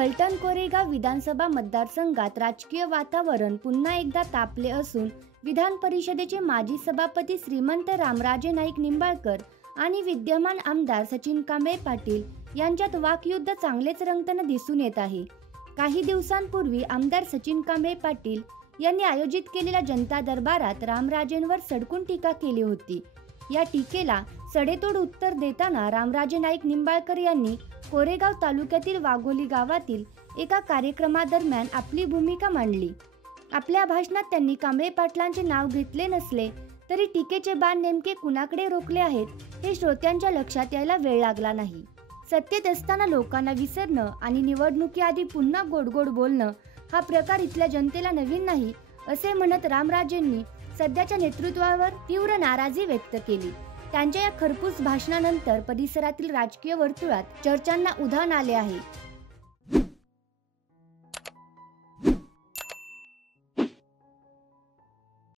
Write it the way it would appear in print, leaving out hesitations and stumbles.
फलटण कोरेगाव विधानसभा मतदारसंघात राजकीय वातावरण पुन्हा एकदा तापले असून विधान परिषदेचे माजी सभापती श्रीमंत रामराजे नाईक निंबाळकर आणि विद्यमान आमदार सचिन कांबळे पाटील यांच्यात वाकयुद्ध चांगलेच रंगताना दिसून येत आहे। काही दिवसांपूर्वी आमदार सचिन कांबळे पाटील यांनी आयोजित केलेल्या जनता दरबारात रामराजेंवर सडकून टीका केली होती। या टीकेला सडेतोड उत्तर देताना रामराजे नाईक निंबाळकर यांनी कोरेगाव तालुक्यातील वाघोली गावातील एका कार्यक्रमादरम्यान आपली भूमिका मांडली। आपल्या भाषणात त्यांनी कांबळे पाटलांचे नाव घेतले नसले तरी टीकेचे बाण नेमके कुणाकडे रोखले आहेत हे श्रोत्यांच्या लक्षात यायला वेळ लागला नाही। सत्तेत असताना लोकांना विसरणं आणि निवडणुकीआधी पुन्हा गोड बोलणं हा प्रकार इथल्या जनतेला नवीन नाही असे म्हणत रामराजेंनी सध्याच्या नेतृत्वावर तीव्र नाराजी व्यक्त केली। त्यांच्या या खरपूस भाषणानंतर परिसरातील राजकीय वर्तुळात चर्चांना उधाण आले आहे।